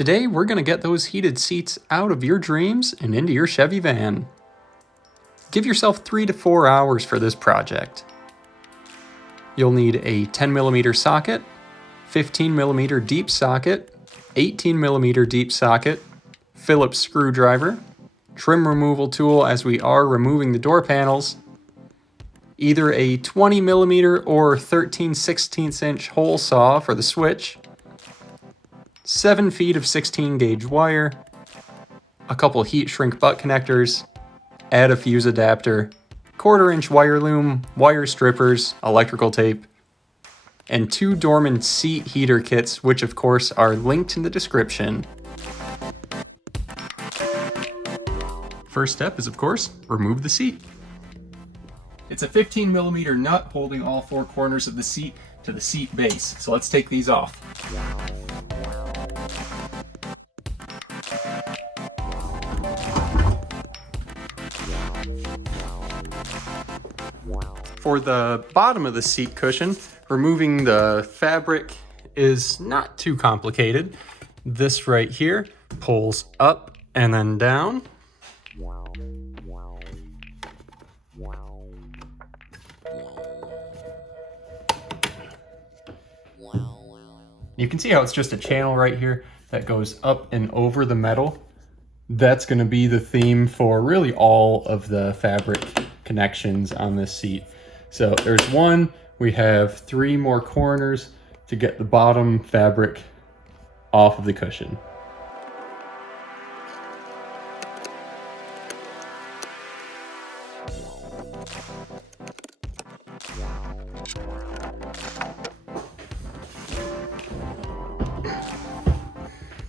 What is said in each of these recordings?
Today, we're going to get those heated seats out of your dreams and into your Chevy van. Give yourself 3 to 4 hours for this project. You'll need a 10mm socket, 15mm deep socket, 18mm deep socket, Phillips screwdriver, trim removal tool as we are removing the door panels, either a 20mm or 13/16 inch hole saw for the switch, 7 feet of 16 gauge wire, a couple heat shrink butt connectors, add a fuse adapter, 1/4 inch wire loom, wire strippers, electrical tape, and 2 Dorman seat heater kits, which of course are linked in the description. First step is of course, remove the seat. It's a 15mm nut holding all 4 corners of the seat to the seat base, so let's take these off. For the bottom of the seat cushion, removing the fabric is not too complicated. This right here pulls up and then down. You can see how it's just a channel right here that goes up and over the metal. That's going to be the theme for really all of the fabric connections on this seat. So there's one, we have 3 more corners to get the bottom fabric off of the cushion.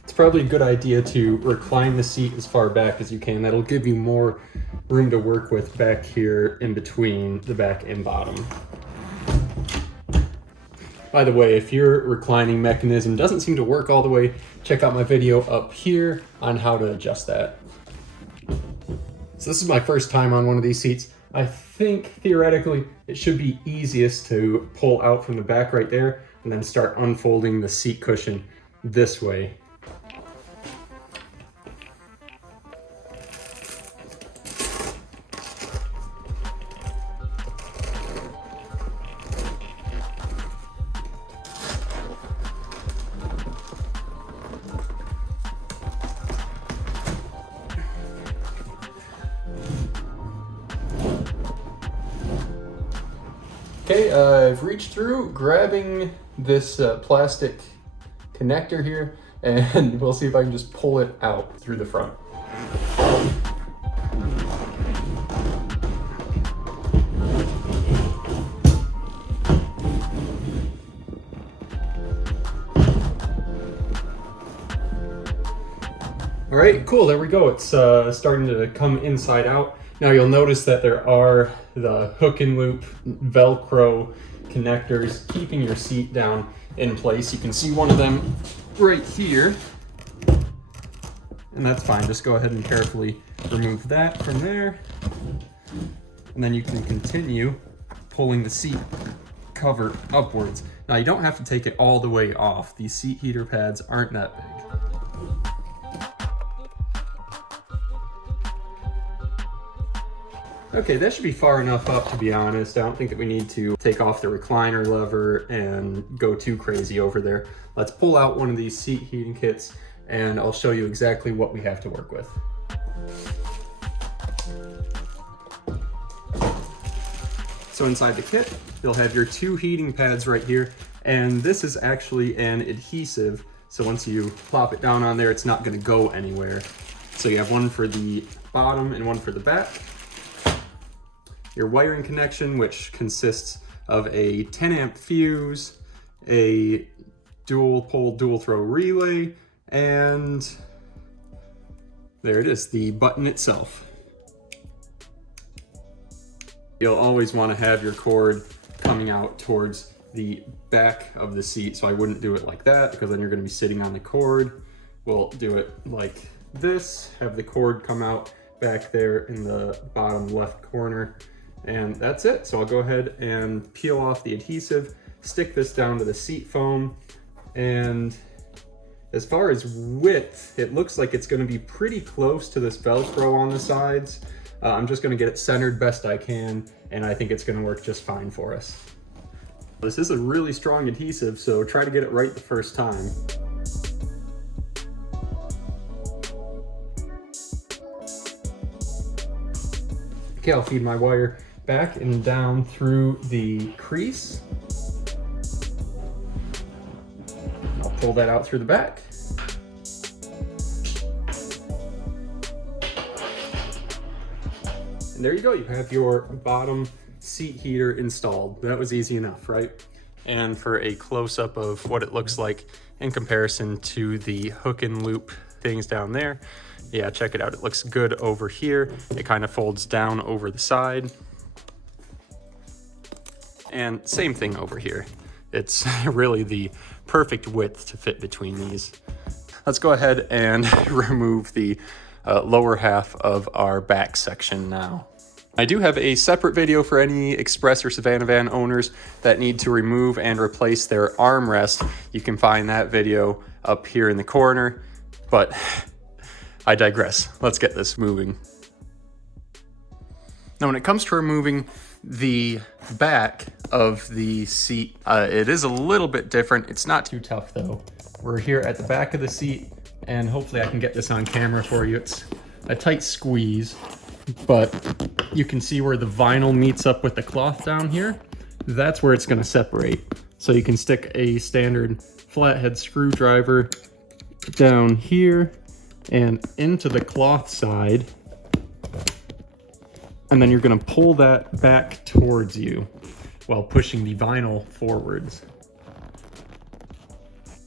It's probably a good idea to recline the seat as far back as you can. That'll give you more room to work with back here in between the back and bottom. By the way, if your reclining mechanism doesn't seem to work all the way, check out my video up here on how to adjust that. So this is my first time on one of these seats. I think theoretically it should be easiest to pull out from the back right there and then start unfolding the seat cushion this way. Okay, I've reached through, grabbing this plastic connector here, and we'll see if I can just pull it out through the front. All right, cool, there we go. It's starting to come inside out. Now you'll notice that there are the hook and loop Velcro connectors keeping your seat down in place. You can see one of them right here, and that's fine. Just go ahead and carefully remove that from there. And then you can continue pulling the seat cover upwards. Now you don't have to take it all the way off. These seat heater pads aren't that big. Okay, that should be far enough up, to be honest. I don't think that we need to take off the recliner lever and go too crazy over there. Let's pull out one of these seat heating kits and I'll show you exactly what we have to work with. So inside the kit, you'll have your 2 heating pads right here, and this is actually an adhesive, so once you plop it down on there, it's not going to go anywhere. So you have one for the bottom and one for the back. Your wiring connection, which consists of a 10 amp fuse, a dual pole, dual throw relay, and there it is, the button itself. You'll always want to have your cord coming out towards the back of the seat, so I wouldn't do it like that because then you're going to be sitting on the cord. We'll do it like this, have the cord come out back there in the bottom left corner. And that's it. So I'll go ahead and peel off the adhesive, stick this down to the seat foam, and As far as width, it looks like it's going to be pretty close to this Velcro on the sides. I'm just going to get it centered best I can, and I think it's going to work just fine for us. This is a really strong adhesive, so try to get it right the first time. Okay, I'll feed my wire back and down through the crease. I'll pull that out through the back. And there you go, you have your bottom seat heater installed. That was easy enough, right? And for a close-up of what it looks like in comparison to the hook and loop things down there, yeah, check it out. It looks good over here. It kind of folds down over the side. And same thing over here. It's really the perfect width to fit between these. Let's go ahead and remove the lower half of our back section now. I do have a separate video for any Express or Savannah van owners that need to remove and replace their armrest. You can find that video up here in the corner, but I digress. Let's get this moving. Now, when it comes to removing the back of the seat, it is a little bit different. It's not too tough though. We're here at the back of the seat, and hopefully I can get this on camera for you. It's a tight squeeze, but you can see where the vinyl meets up with the cloth down here. That's where it's going to separate. So you can stick a standard flathead screwdriver down here and into the cloth side, and then you're going to pull that back towards you while pushing the vinyl forwards.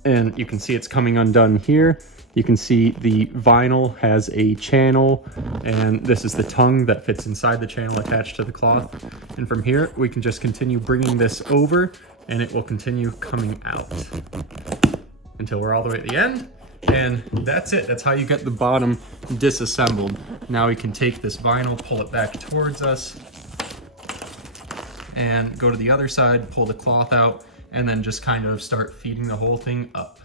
And you can see it's coming undone here. You can see the vinyl has a channel, and this is the tongue that fits inside the channel attached to the cloth. And from here, we can just continue bringing this over, and it will continue coming out until we're all the way at the end. And that's it. That's how you get the bottom disassembled. Now we can take this vinyl, pull it back towards us, and go to the other side, pull the cloth out, and then just kind of start feeding the whole thing up.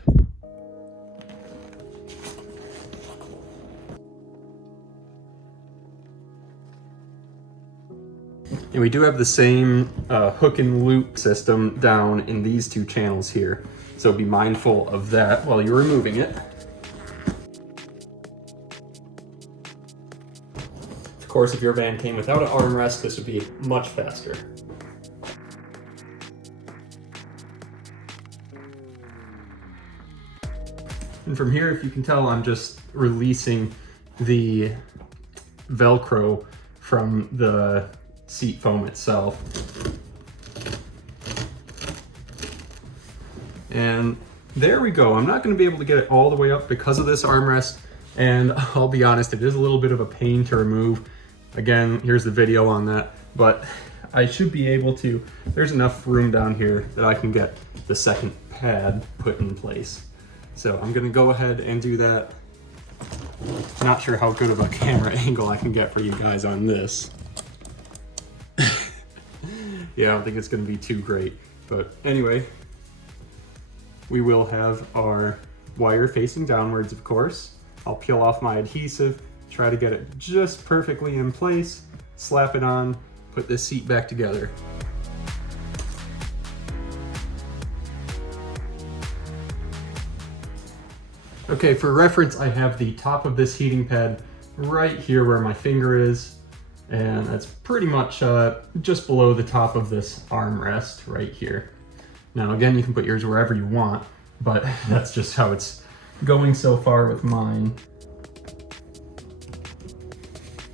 And we do have the same hook and loop system down in these two channels here. So be mindful of that while you're removing it. Of course, if your van came without an armrest, this would be much faster. And from here, if you can tell, I'm just releasing the Velcro from the seat foam itself. And there we go. I'm not going to be able to get it all the way up because of this armrest, and I'll be honest, it is a little bit of a pain to remove. Again, here's the video on that, but I should be able to. There's enough room down here that I can get the second pad put in place. So I'm going to go ahead and do that. Not sure how good of a camera angle I can get for you guys on this. Yeah, I don't think it's going to be too great, but anyway, we will have our wire facing downwards, of course. I'll peel off my adhesive, try to get it just perfectly in place, slap it on, put this seat back together. Okay, for reference, I have the top of this heating pad right here where my finger is, and that's pretty much just below the top of this armrest right here. Now again, you can put yours wherever you want, but that's just how it's going so far with mine.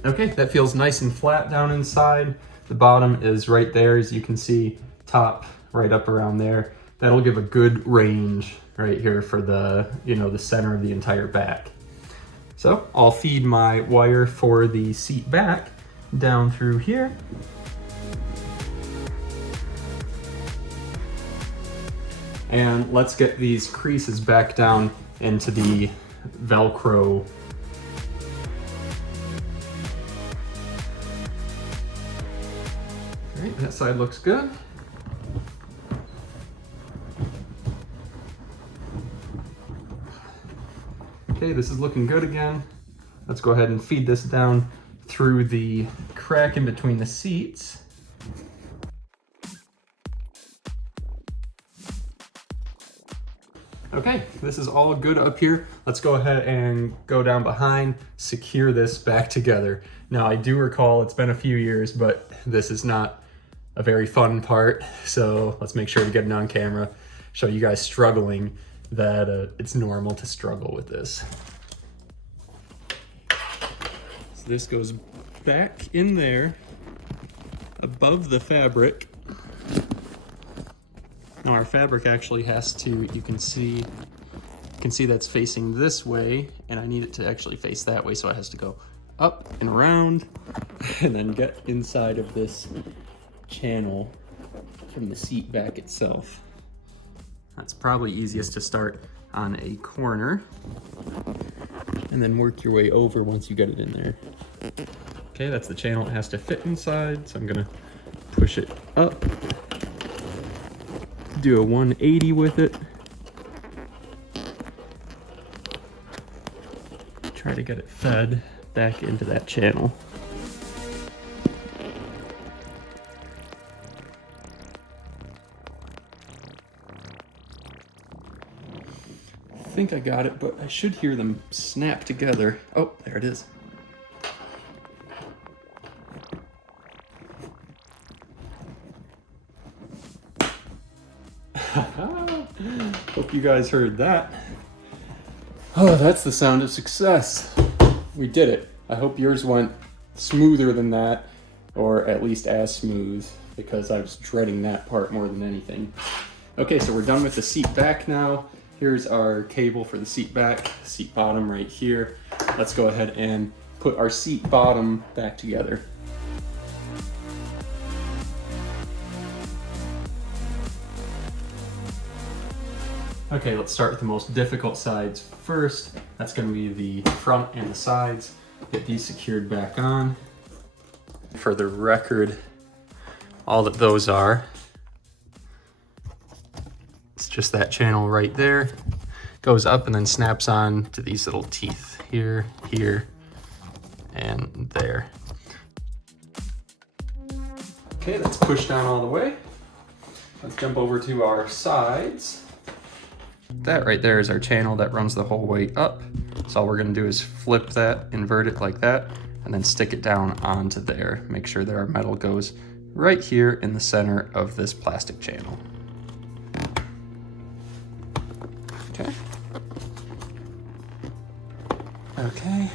Okay, that feels nice and flat down inside. The bottom is right there, as you can see, top right up around there. That'll give a good range right here for the, the center of the entire back. So I'll feed my wire for the seat back down through here. And let's get these creases back down into the Velcro. All right, that side looks good. Okay, this is looking good again. Let's go ahead and feed this down through the crack in between the seats. Okay, this is all good up here. Let's go ahead and go down behind, secure this back together. Now, I do recall it's been a few years, but this is not a very fun part, so let's make sure to get it on camera, show you guys struggling that it's normal to struggle with this. So this goes back in there, above the fabric. Now our fabric actually has to, you can see that's facing this way, and I need it to actually face that way, so it has to go up and around and then get inside of this channel from the seat back itself. That's probably easiest to start on a corner and then work your way over once you get it in there. Okay, that's the channel it has to fit inside, so I'm gonna push it up, do a 180 with it, try to get it fed back into that channel. I think I got it, but I should hear them snap together. Oh, there it is. Hope you guys heard that. Oh, that's the sound of success. We did it. I hope yours went smoother than that, or at least as smooth, because I was dreading that part more than anything. Okay, so we're done with the seat back now. Here's our cable for the seat back, seat bottom right here. Let's go ahead and put our seat bottom back together. Okay, let's start with the most difficult sides first. That's going to be the front and the sides. Get these secured back on. For the record, all that those are, it's just that channel right there. Goes up and then snaps on to these little teeth here, here, and there. Okay, that's pushed down all the way. Let's jump over to our sides. That right there is our channel that runs the whole way up. So all we're gonna do is flip that, invert it like that, and then stick it down onto there. Make sure that our metal goes right here in the center of this plastic channel. Okay. Okay.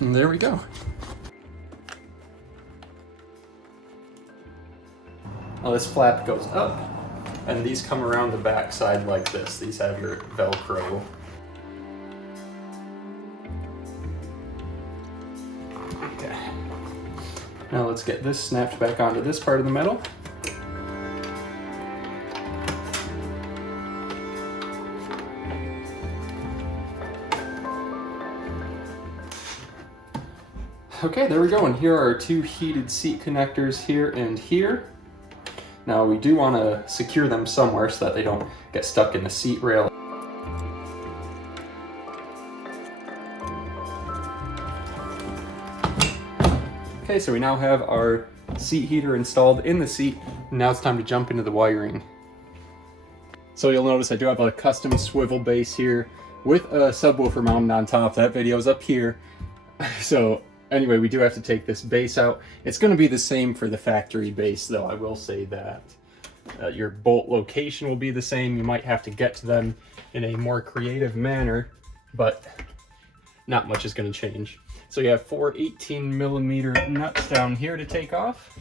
And there we go. Now this flap goes up, and these come around the back side like this. These have your Velcro. Okay. Now let's get this snapped back onto this part of the metal. Okay, there we go, and here are our two heated seat connectors here and here. Now we do want to secure them somewhere so that they don't get stuck in the seat rail. Okay, so we now have our seat heater installed in the seat. Now it's time to jump into the wiring. So you'll notice I do have a custom swivel base here with a subwoofer mounted on top. That video's up here. So anyway, we do have to take this base out. It's going to be the same for the factory base, though. I will say that your bolt location will be the same. You might have to get to them in a more creative manner, but not much is going to change. So you have 4 18mm nuts down here to take off.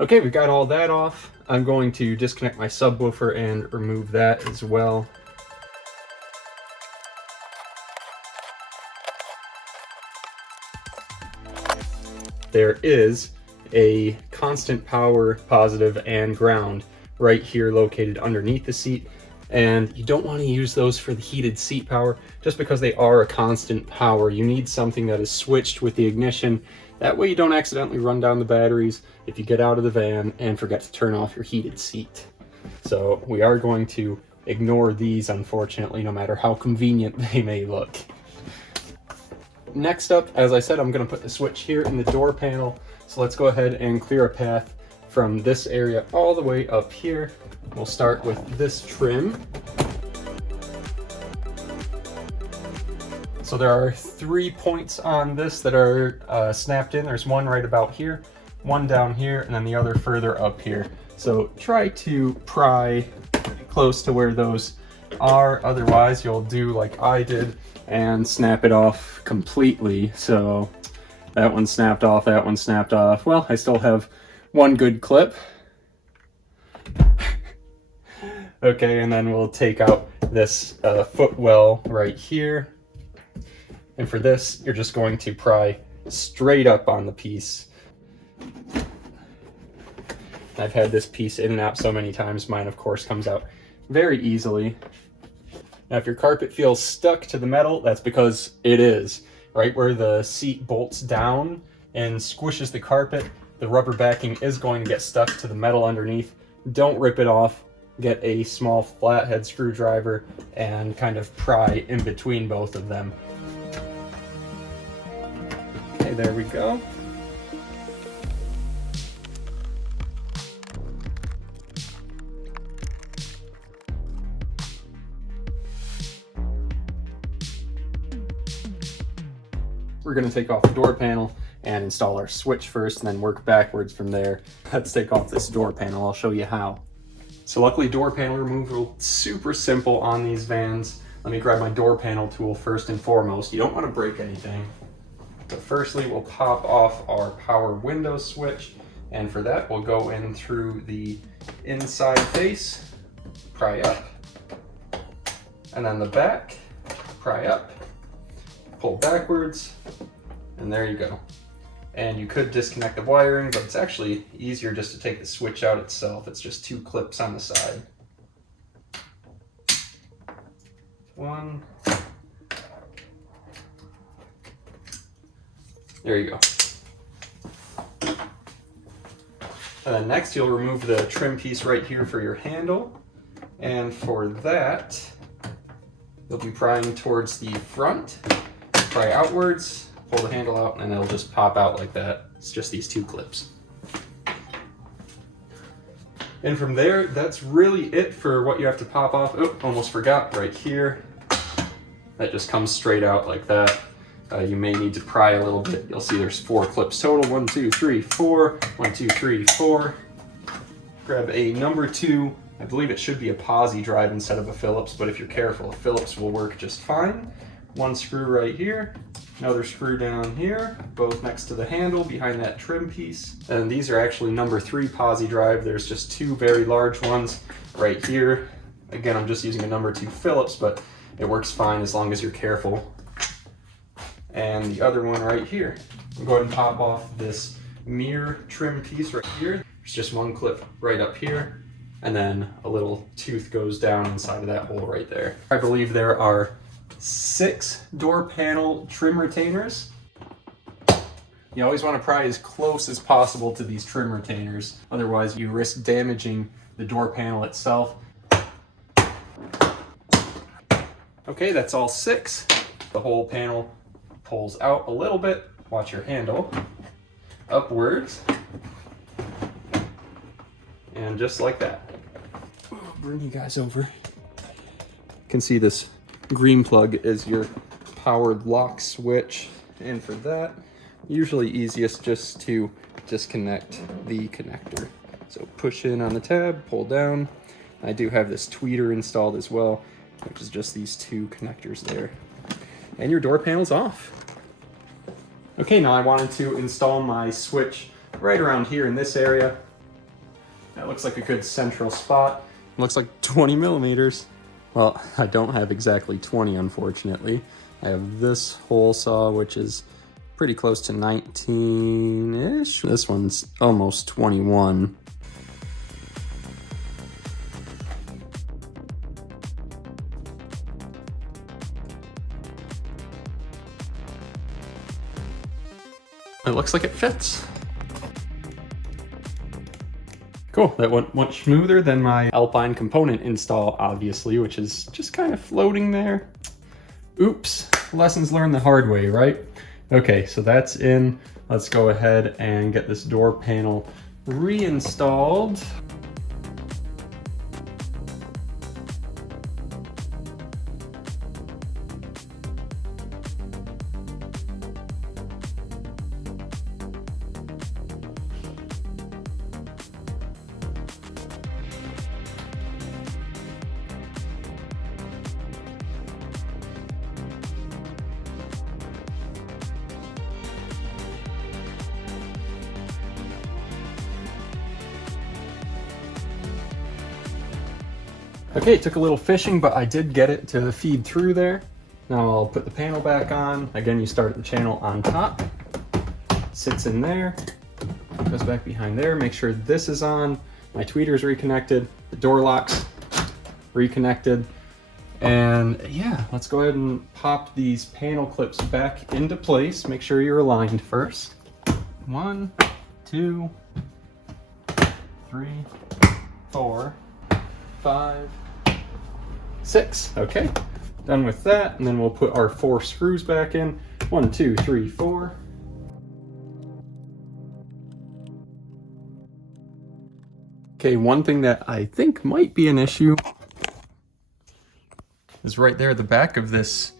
Okay, we got all that off. I'm going to disconnect my subwoofer and remove that as well. There is a constant power positive and ground right here located underneath the seat, and you don't want to use those for the heated seat power just because they are a constant power. You need something that is switched with the ignition That way you don't accidentally run down the batteries if you get out of the van and forget to turn off your heated seat. So we are going to ignore these, unfortunately, no matter how convenient they may look. Next up, as I said, I'm going to put the switch here in the door panel. So let's go ahead and clear a path from this area all the way up here. We'll start with this trim. So there are 3 points on this that are snapped in. There's one right about here, one down here, and then the other further up here. So try to pry close to where those are, otherwise you'll do like I did and snap it off completely. So that one snapped off, that one snapped off. Well, I still have one good clip. Okay, and then we'll take out this footwell right here. And for this, you're just going to pry straight up on the piece. I've had this piece in and out so many times, mine of course comes out very easily. Now if your carpet feels stuck to the metal, that's because it is. Right where the seat bolts down and squishes the carpet, the rubber backing is going to get stuck to the metal underneath. Don't rip it off. Get a small flathead screwdriver and kind of pry in between both of them. Okay, there we go. We're going to take off the door panel and install our switch first and then work backwards from there. Let's take off this door panel. I'll show you how. So luckily door panel removal, super simple on these vans. Let me grab my door panel tool first and foremost. You don't want to break anything. So firstly, we'll pop off our power window switch. And for that, we'll go in through the inside face, pry up, and then the back, pry up, pull backwards, and there you go. And you could disconnect the wiring, but it's actually easier just to take the switch out itself. It's just 2 clips on the side. One. There you go. And then next you'll remove the trim piece right here for your handle. And for that, you'll be prying towards the front, pry outwards, pull the handle out, and it'll just pop out like that. It's just these 2 clips. And from there, that's really it for what you have to pop off. Oh, almost forgot, right here. That just comes straight out like that. You may need to pry a little bit. You'll see there's 4 clips total. 1, 2, 3, 4. 1, 2, 3, 4. Grab a number 2. I believe it should be a posi drive instead of a Phillips, but if you're careful, a Phillips will work just fine. 1 screw right here. Another screw down here, both next to the handle behind that trim piece. And these are actually number 3 posi drive. There's just 2 very large ones right here. Again, I'm just using a number 2 Phillips, but it works fine as long as you're careful. And the other one right here. I'll go ahead and pop off this mirror trim piece right here. There's just 1 clip right up here, and then a little tooth goes down inside of that hole right there. I believe there are 6 door panel trim retainers. You always want to pry as close as possible to these trim retainers, otherwise you risk damaging the door panel itself. Okay, that's all 6. The whole panel pulls out a little bit. Watch your handle. Upwards. And just like that. I'll bring you guys over. You can see this green plug is your powered lock switch. And for that, usually easiest just to disconnect the connector. So push in on the tab, pull down. I do have this tweeter installed as well, which is just these 2 connectors there. And your door panel's off. Okay, now I wanted to install my switch right around here in this area. That looks like a good central spot. It looks like 20 millimeters. Well, I don't have exactly 20, unfortunately. I have this hole saw, which is pretty close to 19-ish. This one's almost 21. It looks like it fits. Cool, that went much smoother than my Alpine component install, obviously, which is just kind of floating there. Oops, lessons learned the hard way, right? Okay, so that's in. Let's go ahead and get this door panel reinstalled. Okay, it took a little fishing, but I did get it to feed through there. Now I'll put the panel back on. Again, you start the channel on top. Sits in there, goes back behind there. Make sure this is on. My tweeter's reconnected. The door locks reconnected. And yeah, let's go ahead and pop these panel clips back into place. Make sure you're aligned first. 1, 2, 3, 4, 5, 6. Okay, done with that. And then we'll put our 4 screws back in. 1, 2, 3, 4. Okay, one thing that I think might be an issue is right there at the back of this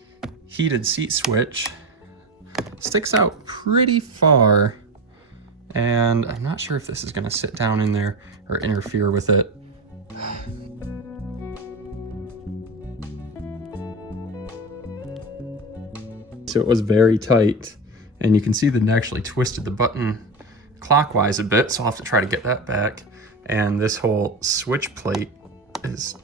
heated seat switch. Sticks out pretty far, and I'm not sure if this is going to sit down in there or interfere with it. So it was very tight, and you can see that it actually twisted the button clockwise a bit, so I'll have to try to get that back. And this whole switch plate is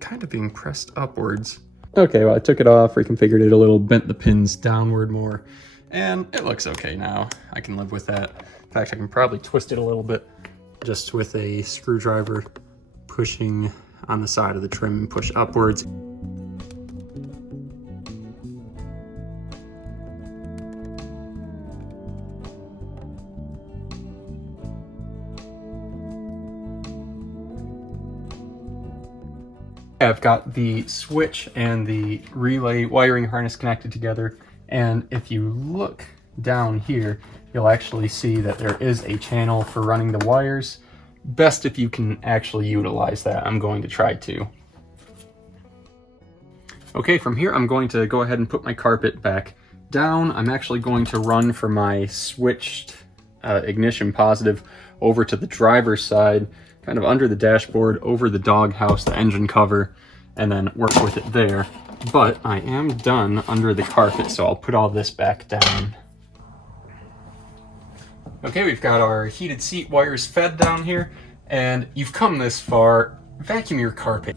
kind of being pressed upwards. Okay, well, I took it off, reconfigured it a little, bent the pins downward more, and it looks okay now. I can live with that. In fact, I can probably twist it a little bit just with a screwdriver pushing on the side of the trim and push upwards. I've got the switch and the relay wiring harness connected together, and if you look down here, you'll actually see that there is a channel for running the wires. Best if you can actually utilize that. I'm going to try to. Okay, from here I'm going to go ahead and put my carpet back down. I'm actually going to run for my switched ignition positive over to the driver's side, kind of under the dashboard, over the doghouse, the engine cover, and then work with it there. But I am done under the carpet, so I'll put all this back down. Okay, we've got our heated seat wires fed down here, and you've come this far. Vacuum your carpet.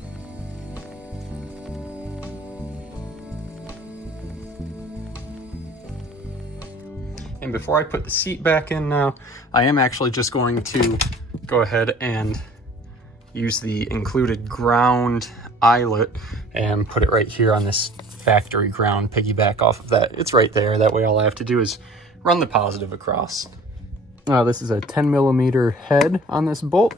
And before I put the seat back in now, I am actually just going to go ahead and use the included ground eyelet and put it right here on this factory ground, piggyback off of that. It's right there. That way all I have to do is run the positive across. This is a 10mm head on this bolt.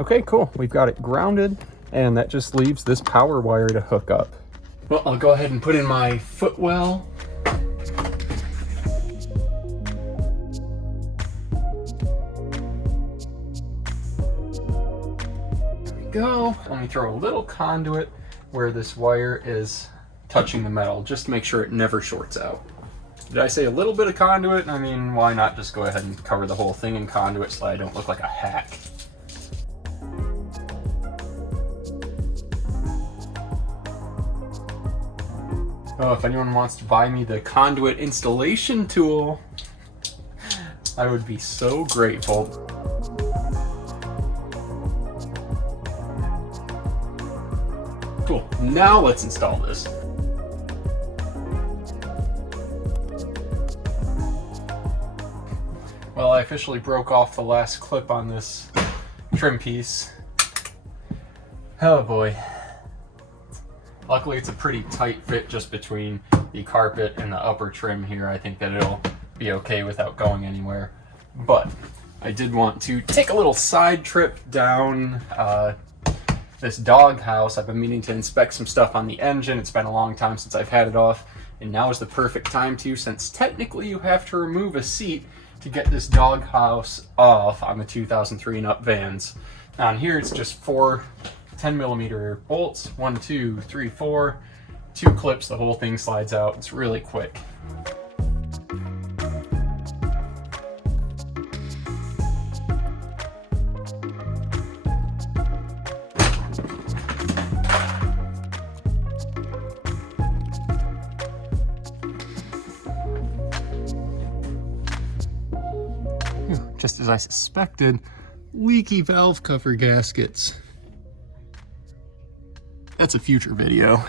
Okay, cool. We've got it grounded, and that just leaves this power wire to hook up. Well, I'll go ahead and put in my footwell. There we go. Let me throw a little conduit where this wire is touching the metal, just to make sure it never shorts out. Did I say a little bit of conduit? I mean, why not just go ahead and cover the whole thing in conduit so I don't look like a hack? Oh, if anyone wants to buy me the conduit installation tool, I would be so grateful. Cool, now let's install this. Well, I officially broke off the last clip on this trim piece. Oh boy. Luckily it's a pretty tight fit just between the carpet and the upper trim here. I think that it'll be okay without going anywhere. But I did want to take a little side trip down this doghouse. I've been meaning to inspect some stuff on the engine. It's been a long time since I've had it off, and now is the perfect time to, since technically you have to remove a seat to get this doghouse off on the 2003 and up vans. On here it's just 4 10mm bolts, 1, 2, 3, 4, 2 clips, the whole thing slides out. It's really quick. Just as I suspected, leaky valve cover gaskets. That's a future video.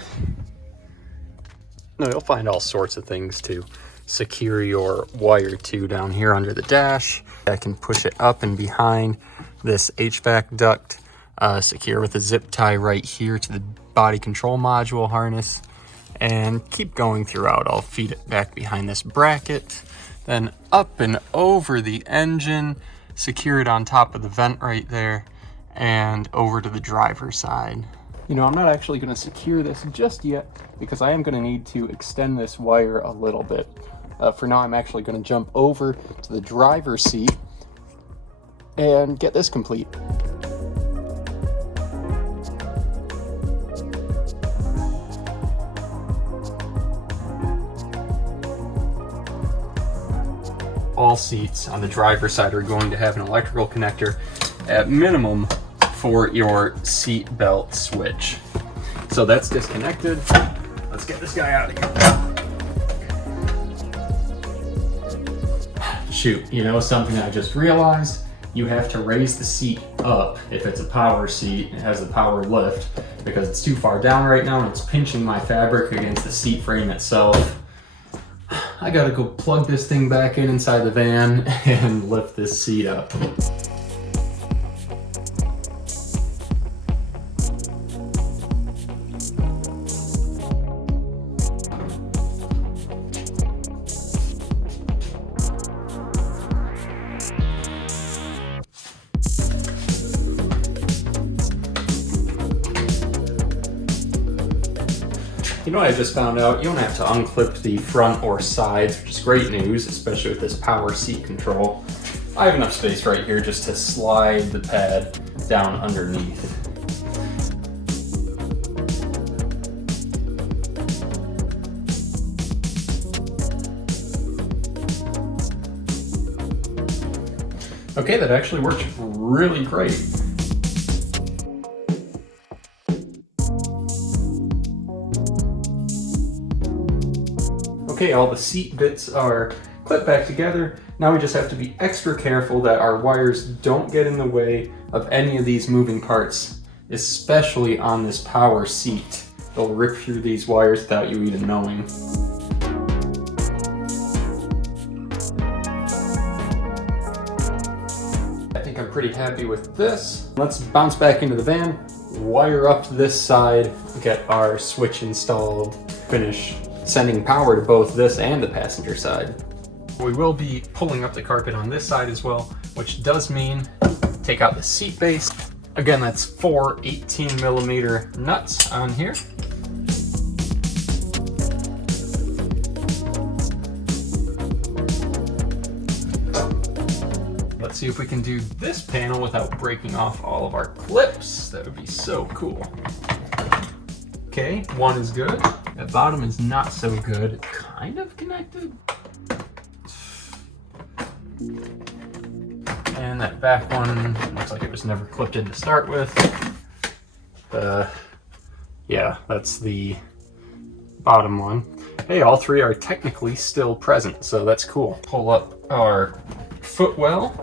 No, you'll find all sorts of things to secure your wire to down here under the dash. I can push it up and behind this HVAC duct, secure with a zip tie right here to the body control module harness, and keep going throughout. I'll feed it back behind this bracket, then up and over the engine, secure it on top of the vent right there, and over to the driver's side. You know, I'm not actually going to secure this just yet because I am going to need to extend this wire a little bit. For now, I'm actually going to jump over to the driver's seat and get this complete. All seats on the driver's side are going to have an electrical connector at minimum for your seat belt switch. So that's disconnected. Let's get this guy out of here. Shoot, you know something I just realized? You have to raise the seat up if it's a power seat. It has the power lift because it's too far down right now and it's pinching my fabric against the seat frame itself. I gotta go plug this thing back in inside the van and lift this seat up. You know what I just found out? You don't have to unclip the front or sides, which is great news, especially with this power seat control. I have enough space right here just to slide the pad down underneath. Okay, that actually works really great. Okay, all the seat bits are clipped back together. Now we just have to be extra careful that our wires don't get in the way of any of these moving parts, especially on this power seat. They'll rip through these wires without you even knowing. I think I'm pretty happy with this. Let's bounce back into the van, wire up this side, get our switch installed, finish sending power to both this and the passenger side. We will be pulling up the carpet on this side as well, which does mean take out the seat base. Again, that's 4 18mm nuts on here. Let's see if we can do this panel without breaking off all of our clips. That would be so cool. Okay, one is good. That bottom is not so good. Kind of connected. And that back one looks like it was never clipped in to start with. Yeah, that's the bottom one. Hey, all three are technically still present, so that's cool. Pull up our footwell.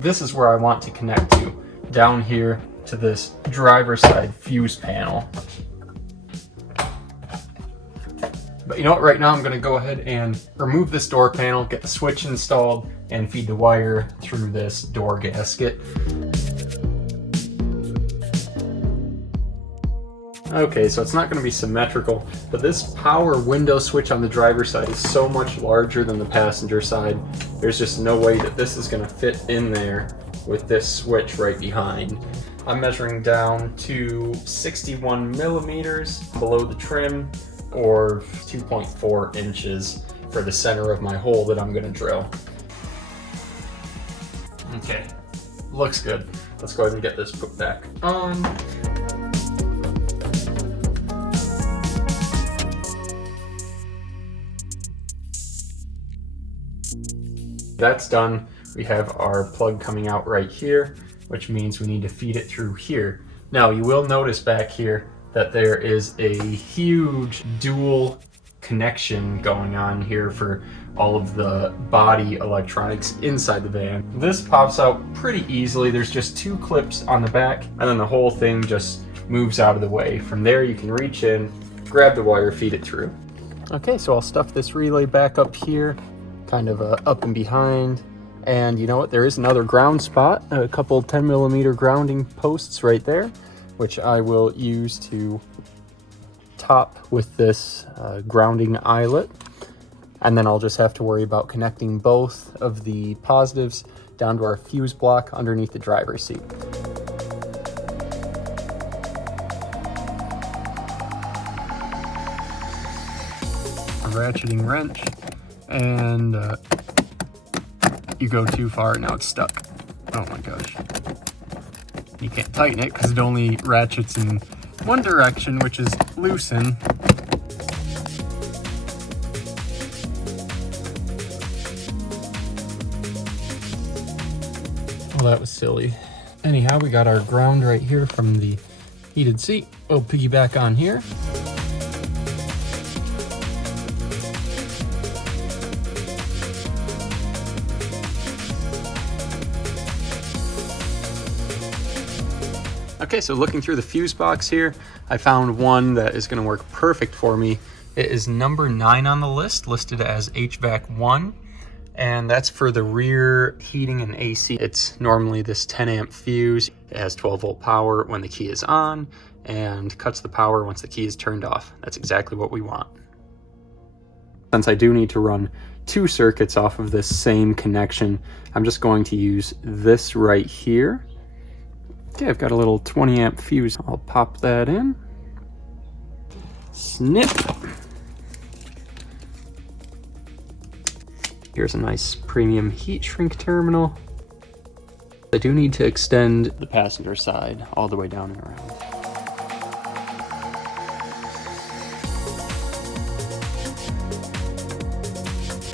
this is where I want to connect to, down here to this driver's side fuse panel. But you know what, right now I'm gonna go ahead and remove this door panel, get the switch installed, and feed the wire through this door gasket. Okay, so it's not gonna be symmetrical, but this power window switch on the driver's side is so much larger than the passenger side. There's just no way that this is gonna fit in there with this switch right behind. I'm measuring down to 61 millimeters below the trim, or 2.4 inches for the center of my hole that I'm gonna drill. Okay, looks good. Let's go ahead and get this put back on. That's done. We have our plug coming out right here, which means we need to feed it through here. Now you will notice back here that there is a huge dual connection going on here for all of the body electronics inside the van. This pops out pretty easily. There's just 2 clips on the back, and then the whole thing just moves out of the way. From there you can reach in, grab the wire, feed it through. Okay, so I'll stuff this relay back up here, kind of up and behind. And you know what, there is another ground spot, a couple 10 millimeter grounding posts right there, which I will use to top with this grounding eyelet. And then I'll just have to worry about connecting both of the positives down to our fuse block underneath the driver's seat. A ratcheting wrench, and you go too far, now it's stuck. Oh my gosh. You can't tighten it because it only ratchets in one direction, which is loosen. Well, that was silly. Anyhow, we got our ground right here from the heated seat. We'll piggyback on here. Okay, so looking through the fuse box here, I found one that is going to work perfect for me. It is number 9 on the list, listed as HVAC 1, and that's for the rear heating and AC. It's normally this 10 amp fuse. It has 12 volt power when the key is on and cuts the power once the key is turned off. That's exactly what we want. Since I do need to run 2 circuits off of this same connection, I'm just going to use this right here. Okay, I've got a little 20 amp fuse. I'll pop that in. Snip. Here's a nice premium heat shrink terminal. I do need to extend the passenger side all the way down and around.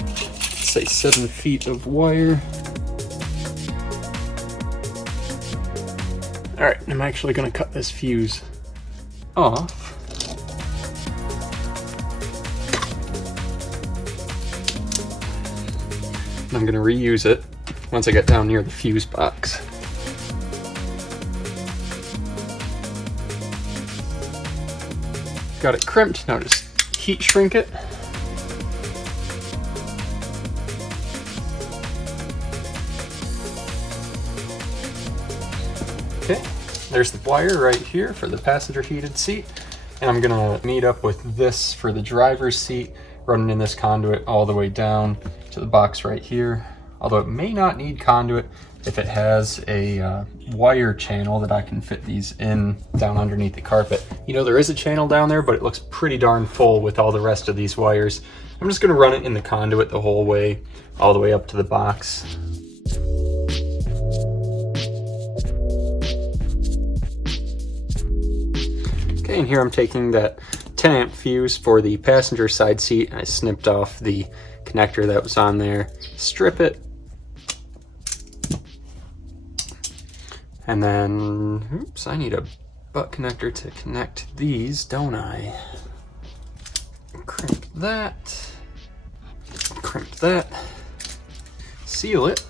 Let's say 7 feet of wire. All right, I'm actually gonna cut this fuse off. And I'm gonna reuse it once I get down near the fuse box. Got it crimped, now just heat shrink it. Okay, there's the wire right here for the passenger heated seat. And I'm gonna meet up with this for the driver's seat, running in this conduit all the way down to the box right here. Although it may not need conduit if it has a wire channel that I can fit these in down underneath the carpet. You know, there is a channel down there, but it looks pretty darn full with all the rest of these wires. I'm just gonna run it in the conduit the whole way, all the way up to the box. Okay, and here I'm taking that 10 amp fuse for the passenger side seat, and I snipped off the connector that was on there, strip it, and then, oops, I need a butt connector to connect these, don't I? Crimp that, seal it,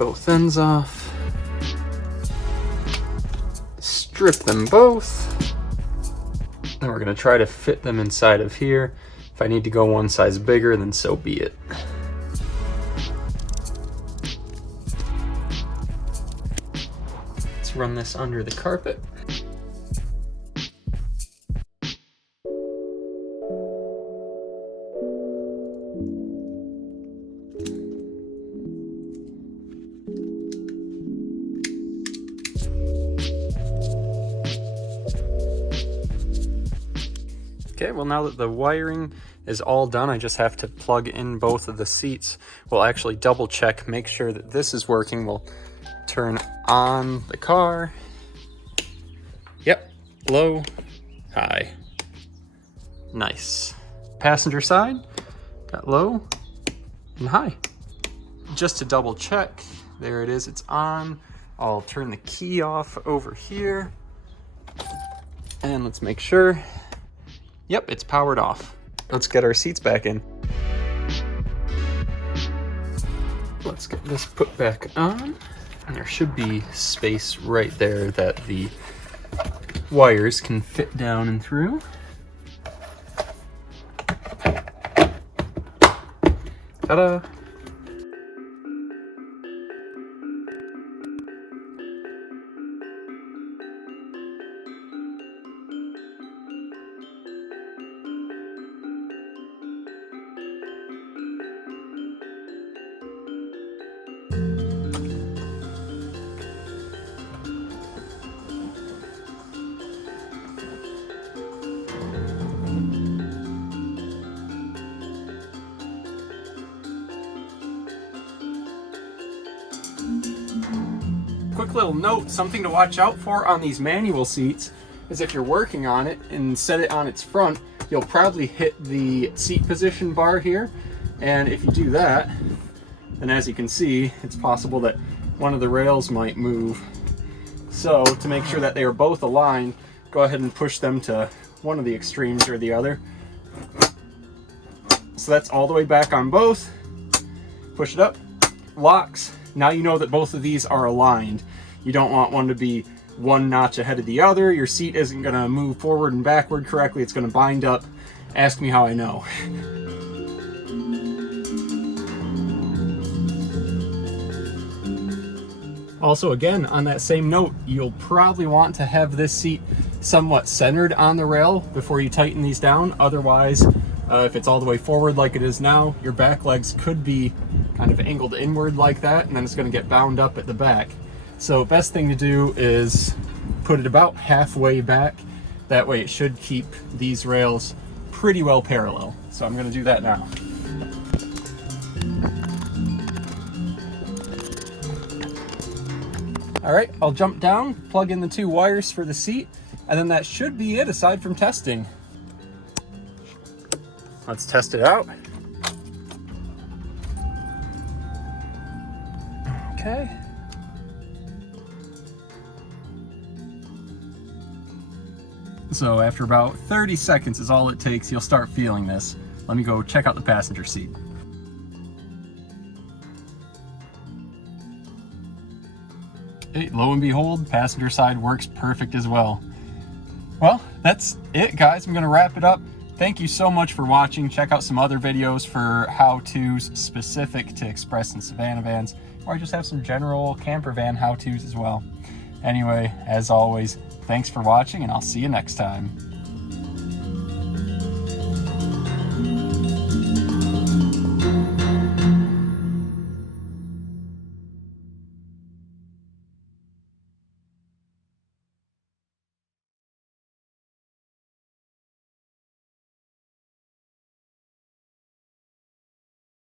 both ends off. Strip them both. And we're gonna try to fit them inside of here. If I need to go one size bigger, then so be it. Let's run this under the carpet. Okay, well now that the wiring is all done, I just have to plug in both of the seats. We'll actually double check, make sure that this is working. We'll turn on the car. Yep, low, high. Nice. Passenger side, got low and high. Just to double check, there it is, it's on. I'll turn the key off over here. And let's make sure. Yep, it's powered off. Let's get our seats back in. Let's get this put back on. And there should be space right there that the wires can fit down and through. Ta-da! Quick little note, something to watch out for on these manual seats is if you're working on it and set it on its front, you'll probably hit the seat position bar here. And if you do that, then as you can see, it's possible that one of the rails might move. So to make sure that they are both aligned, go ahead and push them to one of the extremes or the other. So that's all the way back on both. Push it up, locks. Now you know that both of these are aligned. You don't want one to be one notch ahead of the other. Your seat isn't gonna move forward and backward correctly. It's gonna bind up. Ask me how I know. Also, again, on that same note, you'll probably want to have this seat somewhat centered on the rail before you tighten these down. Otherwise, if it's all the way forward like it is now, your back legs could be kind of angled inward like that, and then it's going to get bound up at the back. So best thing to do is put it about halfway back. That way it should keep these rails pretty well parallel. So I'm going to do that now. All right, I'll jump down, plug in the two wires for the seat, and then that should be it aside from testing. Let's test it out. Okay. So after about 30 seconds is all it takes, you'll start feeling this. Let me go check out the passenger seat. Hey, lo and behold, passenger side works perfect as well. Well, that's it, guys. I'm gonna wrap it up. Thank you so much for watching. Check out some other videos for how-tos specific to Express and Savannah vans, or I just have some general camper van how-tos as well. Anyway, as always, thanks for watching, and I'll see you next time.